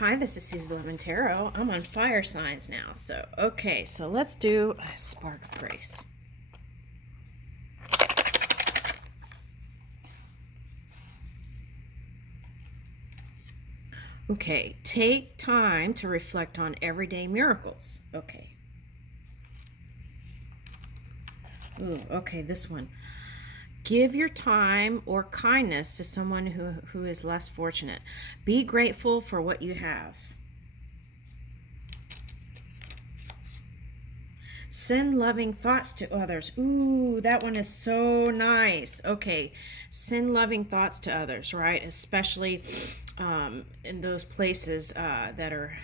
Hi, this is Susie Love Tarot. I'm on fire signs now. So let's do a spark of grace. Okay, take time to reflect on everyday miracles. Okay. Ooh, okay, this one. Give your time or kindness to someone who is less fortunate. Be grateful for what you have. Send loving thoughts to others. Ooh, that one is so nice. Okay, send loving thoughts to others, right? Especially in those places that are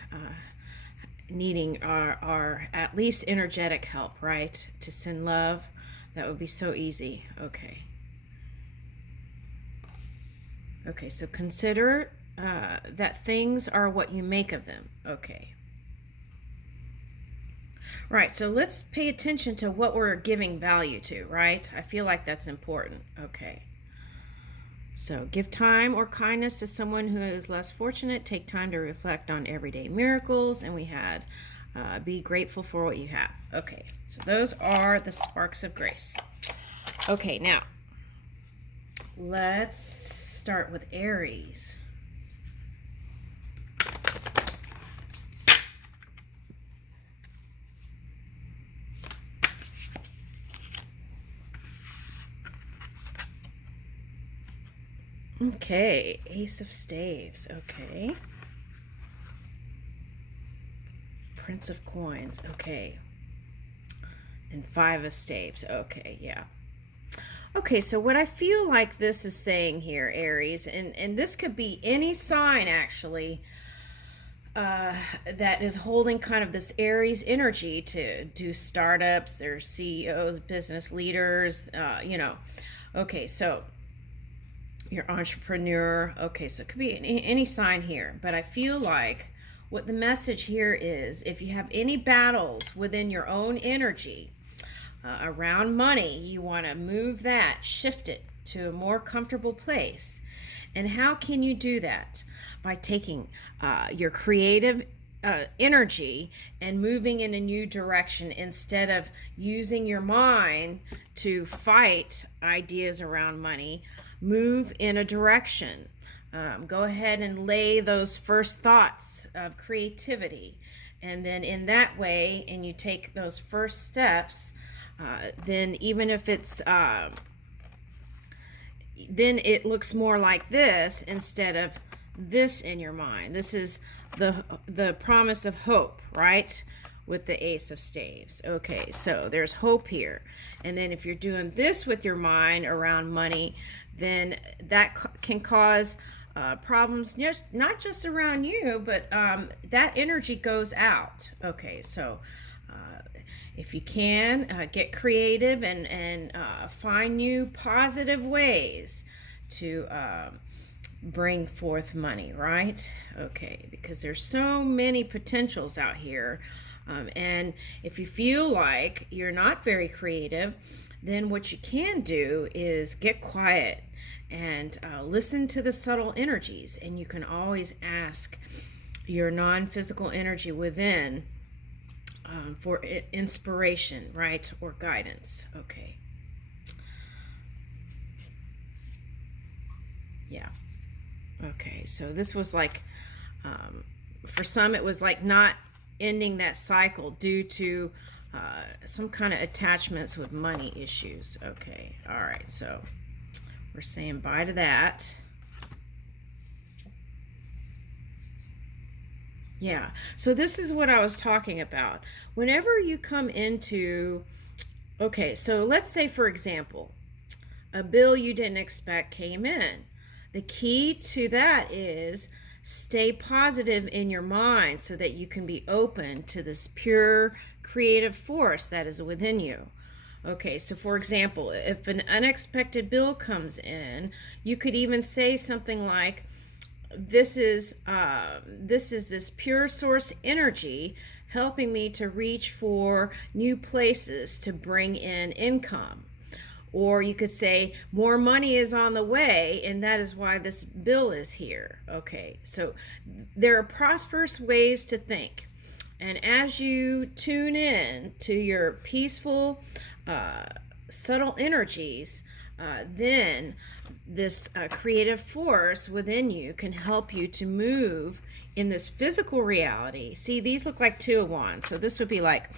needing our at least energetic help, right? To send love. That would be so easy. Okay. Okay, so consider that things are what you make of them. Okay. Right, so let's pay attention to what we're giving value to, right? I feel like that's important. Okay. So give time or kindness to someone who is less fortunate. Take time to reflect on everyday miracles. And we had be grateful for what you have. Okay, so those are the sparks of grace. Okay, now let's start with Aries. Okay, Ace of Staves. Okay. Prince of Coins. Okay. And Five of Staves. Okay, yeah. Okay, so what I feel like this is saying here, Aries, and this could be any sign actually that is holding kind of this Aries energy to do startups, their CEOs, business leaders, Okay, so your entrepreneur. Okay, so it could be any sign here, but I feel like what the message here is, if you have any battles within your own energy around money, you want to move that, shift it to a more comfortable place. And how can you do that? By taking your creative energy and moving in a new direction instead of using your mind to fight ideas around money. Move in a direction. Go ahead and lay those first thoughts of creativity. And then in that way, and you take those first steps, then even if it's then it looks more like this instead of this in your mind. This is the promise of hope, right? With the Ace of Staves. Okay, so there's hope here. And then if you're doing this with your mind around money, then that can cause problems, not just around you, but that energy goes out. Okay, so if you can, get creative and find new positive ways to bring forth money, right? Okay, because there's so many potentials out here. And if you feel like you're not very creative, then what you can do is get quiet and listen to the subtle energies. And you can always ask your non-physical energy within for inspiration, right? Or guidance. Okay. Yeah. Okay, so this was like, for some, it was like not ending that cycle due to some kind of attachments with money issues. Okay, all right, so we're saying bye to that. Yeah, so this is what I was talking about. Whenever you come into, okay, so let's say, for example, a bill you didn't expect came in. The key to that is stay positive in your mind so that you can be open to this pure creative force that is within you. Okay, so for example, if an unexpected bill comes in, you could even say something like, this is this pure source energy helping me to reach for new places to bring in income. Or you could say more money is on the way, and that is why this bill is here. Okay, so there are prosperous ways to think. And as you tune in to your peaceful, subtle energies, then this creative force within you can help you to move in this physical reality. See, these look like 2 of Wands. So this would be like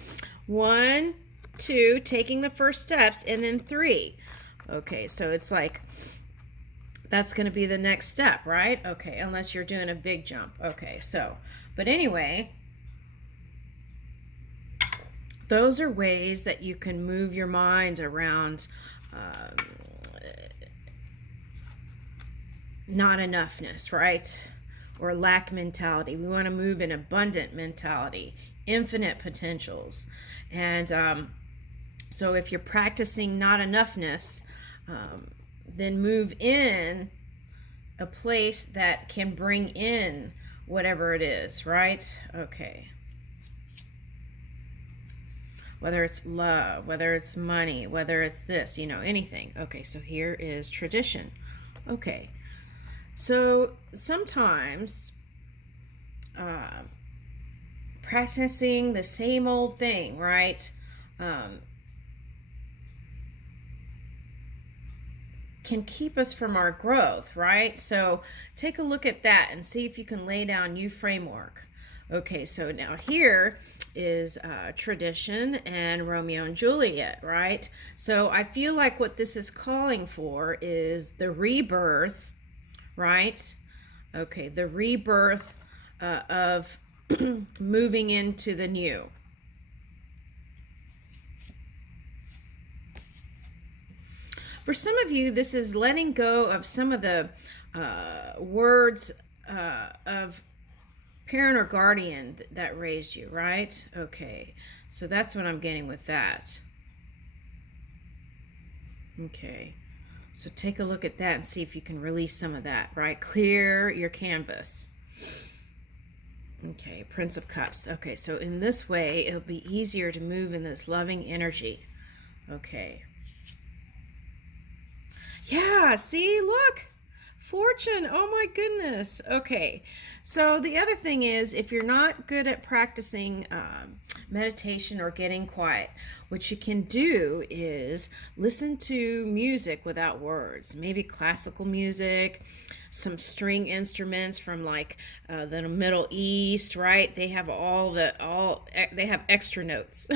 1, 2, taking the first steps, and then 3. Okay, so it's like that's going to be the next step, right? Okay, unless you're doing a big jump. Okay, so, but anyway, those are ways that you can move your mind around not enoughness, right? Or lack mentality. We want to move in abundant mentality, infinite potentials. And so if you're practicing not enoughness, then move in a place that can bring in whatever it is, right? Okay. Whether it's love, whether it's money, whether it's this, anything. Okay, so here is tradition. Okay. So sometimes practicing the same old thing, right, can keep us from our growth, right? So take a look at that and see if you can lay down new framework. Okay, so now here is tradition and Romeo and Juliet, right? So I feel like what this is calling for is the rebirth, right? Okay, the rebirth of moving into the new. For some of you, this is letting go of some of the words of parent or guardian that raised you, right? Okay, so that's what I'm getting with that. Okay, so take a look at that and see if you can release some of that, right? Clear your canvas. Okay, Prince of Cups. Okay, so in this way, it'll be easier to move in this loving energy. Okay. Yeah, see, look. Fortune. Oh my goodness. Okay. So the other thing is, if you're not good at practicing meditation or getting quiet, what you can do is listen to music without words, maybe classical music, some string instruments from like the Middle East, right? They have they have extra notes.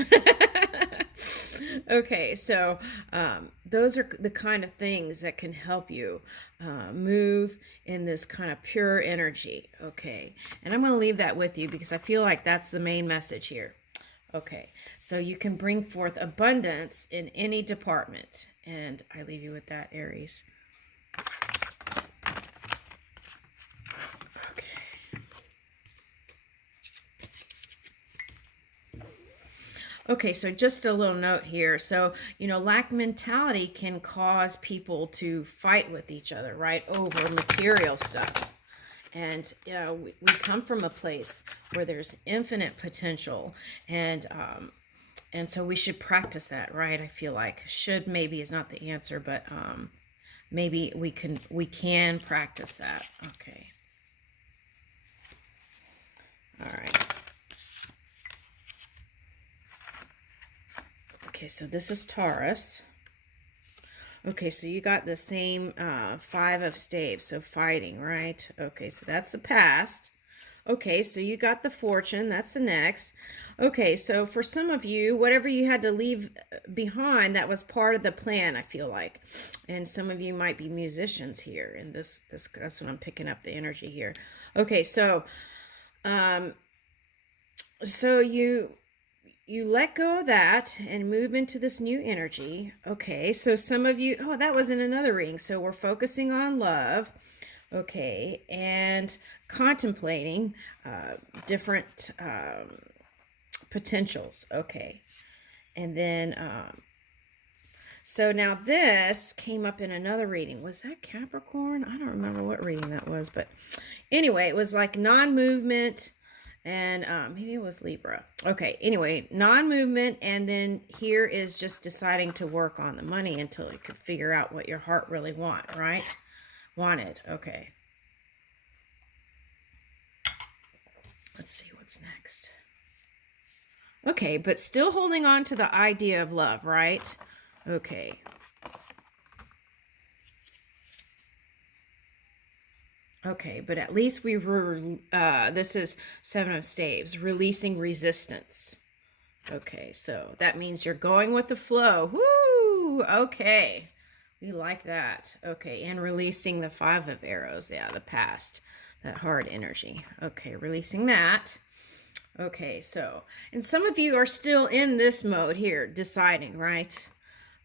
Okay, so those are the kind of things that can help you move in this kind of pure energy. Okay, and I'm going to leave that with you because I feel like that's the main message here. Okay, so you can bring forth abundance in any department, and I leave you with that, Aries. Okay, so just a little note here. So, lack mentality can cause people to fight with each other, right, over material stuff. And we come from a place where there's infinite potential, and so we should practice that, right? I feel like should maybe is not the answer, but maybe we can practice that. Okay. All right. Okay, so this is Taurus. Okay, so you got the same 5 of staves, so fighting, right? Okay, so that's the past. Okay, so you got the Fortune, that's the next. Okay, so for some of you, whatever you had to leave behind, that was part of the plan, I feel like. And some of you might be musicians here, and that's what I'm picking up the energy here. Okay, so you let go of that and move into this new energy. Okay, so some of you, that was in another reading. So we're focusing on love, okay, and contemplating different potentials, okay. And then, so now this came up in another reading. Was that Capricorn? I don't remember what reading that was, but anyway, it was like non-movement, And maybe it was Libra. Okay, anyway, non-movement, and then here is just deciding to work on the money until you could figure out what your heart really wanted. Okay. Let's see what's next. Okay, but still holding on to the idea of love, right? Okay. Okay, but at least we were, this is Seven of Staves, releasing resistance. Okay, so that means you're going with the flow. Woo! Okay. We like that. Okay, and releasing the Five of Arrows. Yeah, the past, that hard energy. Okay, releasing that. Okay, so, and some of you are still in this mode here, deciding, right?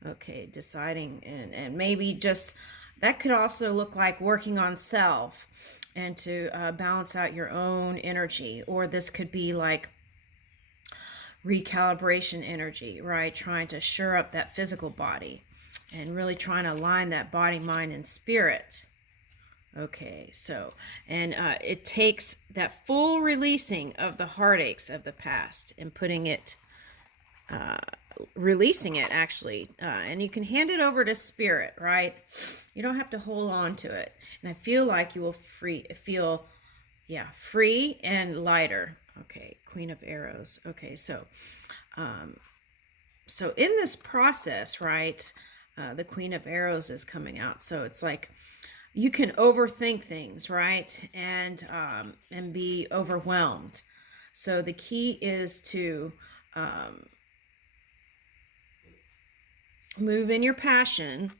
Okay, deciding, and maybe just, that could also look like working on self and to balance out your own energy. Or this could be like recalibration energy, right? Trying to shore up that physical body and really trying to align that body, mind, and spirit. Okay, so, and it takes that full releasing of the heartaches of the past and putting it, releasing it actually, and you can hand it over to spirit, right? You don't have to hold on to it. And I feel like you will feel free and lighter. Okay, Queen of Arrows. Okay, so so in this process, right, the Queen of Arrows is coming out. So it's like you can overthink things, right, and be overwhelmed. So the key is to move in your passion,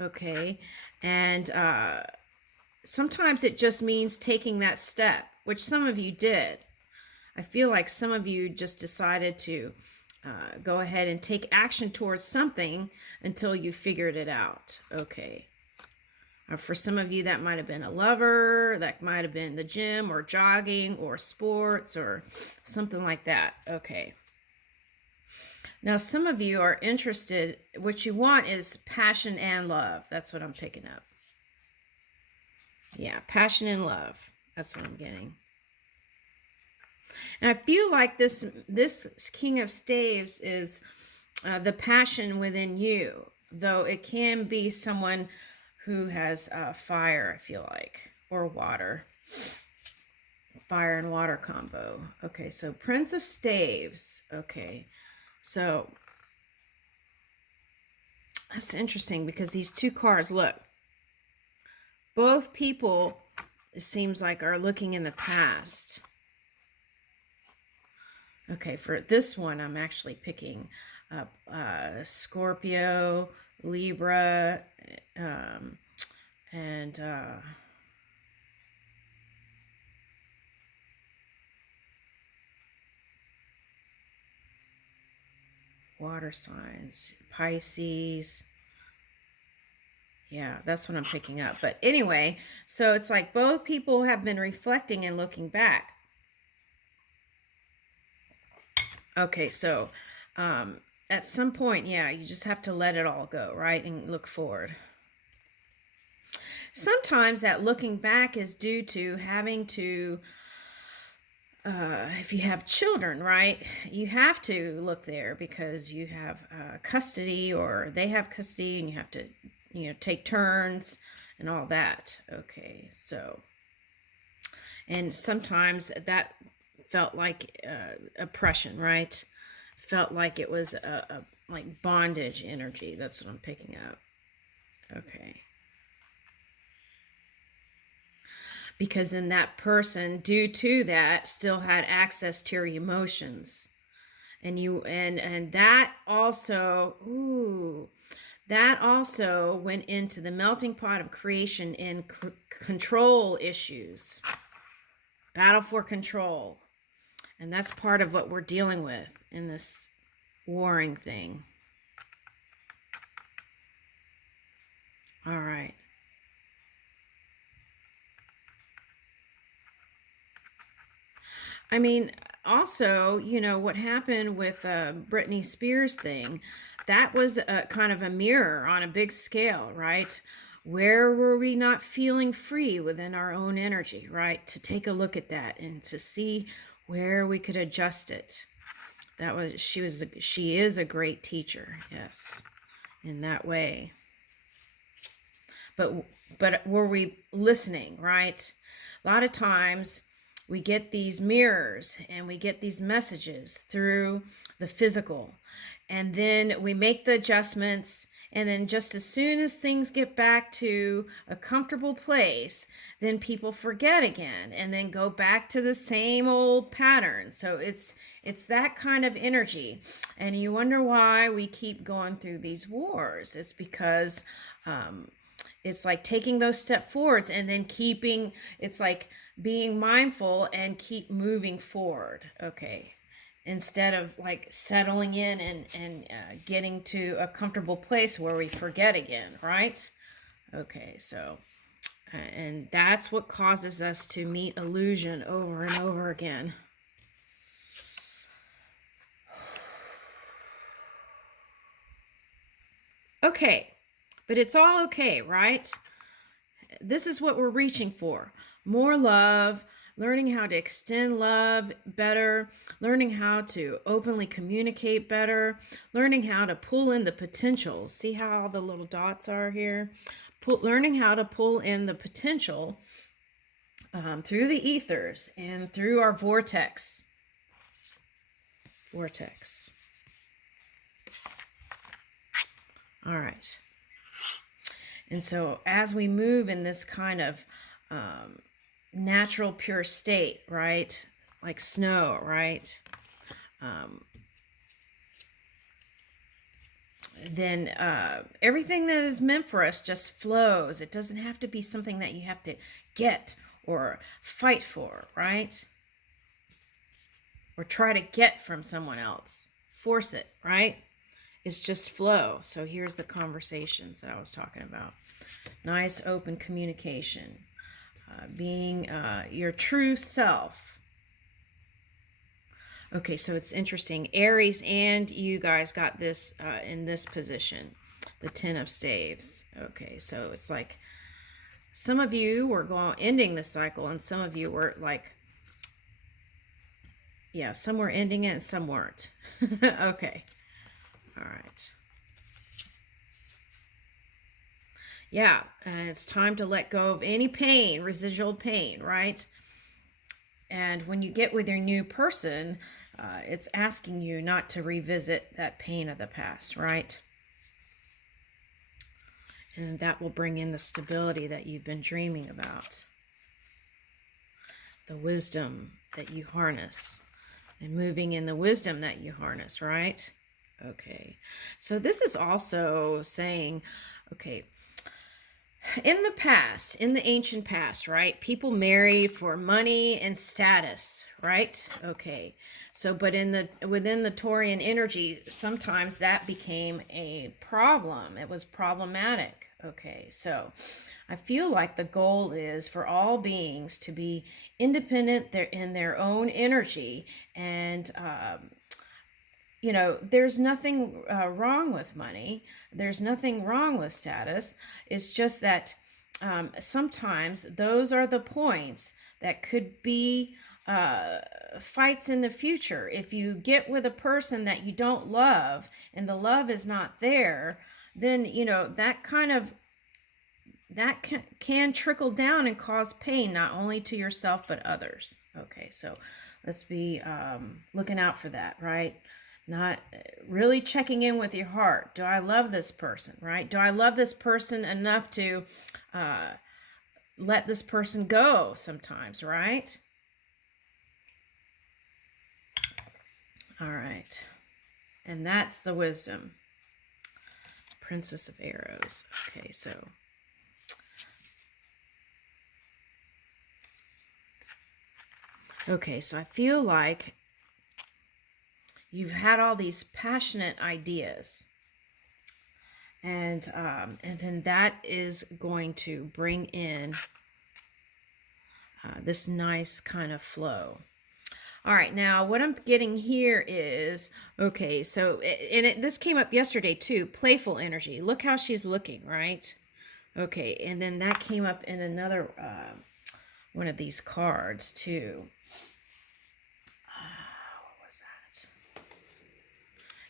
okay, and sometimes it just means taking that step, which some of you did. I feel like some of you just decided to go ahead and take action towards something until you figured it out. Okay. For some of you, that might have been a lover, that might have been the gym or jogging or sports or something like that. Okay. Now, some of you are interested, what you want is passion and love. That's what I'm picking up. Yeah, passion and love. That's what I'm getting. And I feel like this King of Staves is the passion within you, though it can be someone who has fire, I feel like, or water. Fire and water combo. Okay, so Prince of Staves. Okay, so that's interesting because these two cards, look, both people, it seems like, are looking in the past. Okay, for this one, I'm actually picking up Scorpio, Libra, and water signs, Pisces. Yeah, that's what I'm picking up. But anyway, so it's like both people have been reflecting and looking back. Okay, so at some point, yeah, you just have to let it all go, right? And look forward. Sometimes that looking back is due to having to, if you have children, right, you have to look there because you have custody or they have custody and you have to, take turns and all that. Okay, so, and sometimes that felt like oppression, right? Felt like it was a like bondage energy. That's what I'm picking up. Okay. Because then that person, due to that, still had access to your emotions. And you and that also, that also went into the melting pot of creation in control issues. Battle for control. And that's part of what we're dealing with in this warring thing. All right. I mean, also, what happened with Britney Spears thing, that was a kind of a mirror on a big scale, right? where were we not feeling free within our own energy, right? To take a look at that and to see where we could adjust it. She is a great teacher, yes, in that way. But were we listening, right? A lot of times we get these mirrors and we get these messages through the physical, and then we make the adjustments, and then just as soon as things get back to a comfortable place, then people forget again and then go back to the same old pattern. So it's that kind of energy, and you wonder why we keep going through these wars. It's because it's like taking those step forwards and then it's like being mindful and keep moving forward, okay, instead of like settling in and getting to a comfortable place where we forget again, right? Okay, so, and that's what causes us to meet illusion over and over again. Okay, but it's all okay, right? This is what we're reaching for. More love, learning how to extend love better, learning how to openly communicate better, learning how to pull in the potentials. See how all the little dots are here? Learning how to pull in the potential through the ethers and through our vortex. All right. And so as we move in this kind of natural pure state, right? Like snow, right? Then everything that is meant for us just flows. It doesn't have to be something that you have to get or fight for, right? Or try to get from someone else. Force it, right? It's just flow. So here's the conversations that I was talking about. Nice open communication. Being your true self. Okay, so it's interesting. Aries and you guys got this in this position. The 10 of Staves. Okay, so it's like some of you were ending the cycle and some of you were like, yeah, some were ending it and some weren't. Okay. All right. Yeah, and it's time to let go of any pain, residual pain, right? And when you get with your new person, it's asking you not to revisit that pain of the past, right? And that will bring in the stability that you've been dreaming about. The wisdom that you harness. And moving in the wisdom that you harness, right? Okay. So this is also saying, okay, in the past, in the ancient past, right, people married for money and status, right? Okay. So, but within the Taurian energy, sometimes that became a problem. It was problematic. Okay. So I feel like the goal is for all beings to be independent in their own energy, and you know, there's nothing wrong with money. There's nothing wrong with status. It's just that sometimes those are the points that could be fights in the future. If you get with a person that you don't love and the love is not there, then, you know, that can trickle down and cause pain, not only to yourself, but others. Okay, so let's be looking out for that, right? Not really checking in with your heart. Do I love this person, right? Do I love this person enough to let this person go sometimes, right? All right. And that's the wisdom. Princess of Arrows. Okay, so I feel like you've had all these passionate ideas, and then that is going to bring in this nice kind of flow. All right, now what I'm getting here is, okay, so, this came up yesterday too, playful energy. Look how she's looking, right? Okay, and then that came up in another one of these cards too. What was that?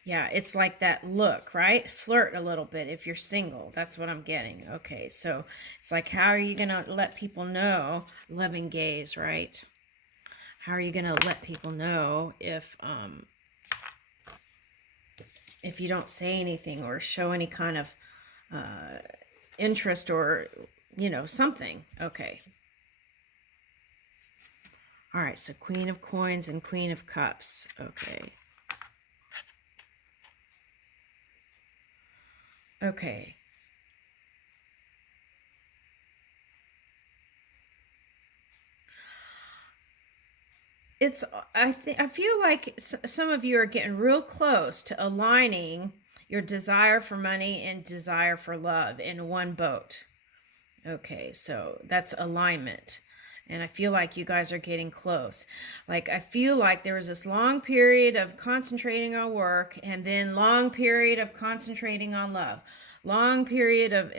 Yeah, it's like that look, right? Flirt a little bit if you're single. That's what I'm getting. Okay, so it's like, how are you going to let people know? Loving gaze, right? How are you going to let people know if you don't say anything or show any kind of interest or, you know, something? Okay. All right, so Queen of Coins and Queen of Cups. Okay. Okay. It's I feel like some of you are getting real close to aligning your desire for money and desire for love in one boat. Okay, so that's alignment. And I feel like you guys are getting close. Like, I feel like there was this long period of concentrating on work and then long period of concentrating on love. Long period of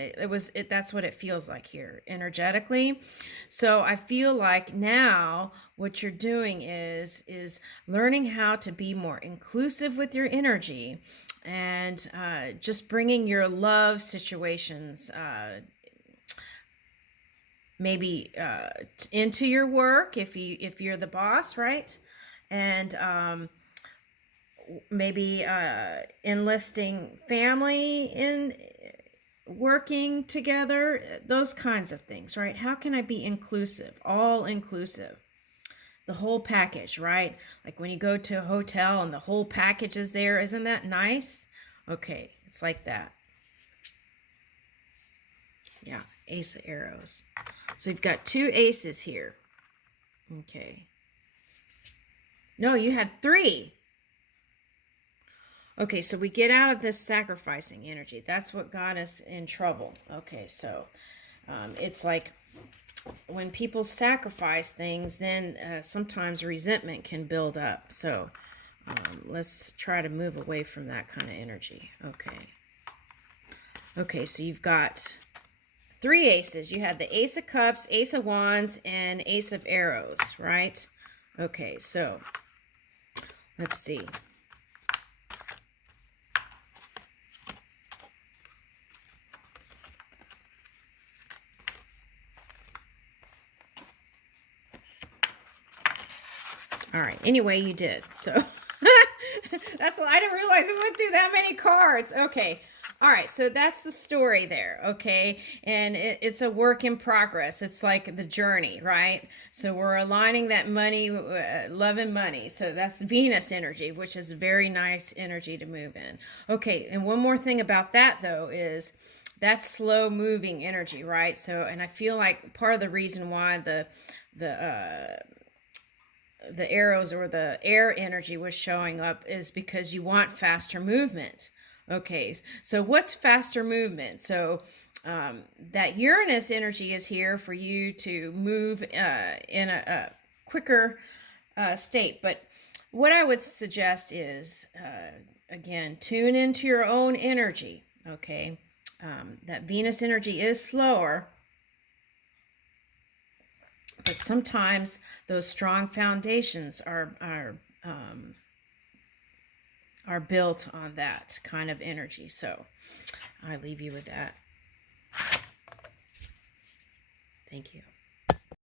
that's what it feels like here energetically. So I feel like now what you're doing is learning how to be more inclusive with your energy and just bringing your love situations maybe into your work if you're the boss, right? And maybe enlisting family in working together, those kinds of things, right? How can I be inclusive, all inclusive, the whole package, right? Like when you go to a hotel and the whole package is there, isn't that nice? Okay, it's like that. Yeah, Ace of Arrows. So you've got 2 aces here. Okay. No, you had 3. Okay, so we get out of this sacrificing energy. That's what got us in trouble. Okay, so it's like when people sacrifice things, then sometimes resentment can build up. So let's try to move away from that kind of energy. Okay. Okay, so you've got 3 aces. You had the Ace of Cups, Ace of Wands, and Ace of Arrows, right? Okay, so let's see. All right. Anyway, you did. So that's I didn't realize we went through that many cards. Okay. All right. So that's the story there. Okay. And it's a work in progress. It's like the journey, right? So we're aligning that money, love and money. So that's Venus energy, which is very nice energy to move in. Okay. And one more thing about that, though, is that's slow moving energy, right? So, and I feel like part of the reason why the arrows or the air energy was showing up is because you want faster movement. Okay, so what's faster movement? So that Uranus energy is here for you to move in a quicker state. But what I would suggest is, again, tune into your own energy. Okay, that Venus energy is slower. But sometimes those strong foundations are built on that kind of energy. So I leave you with that. Thank you.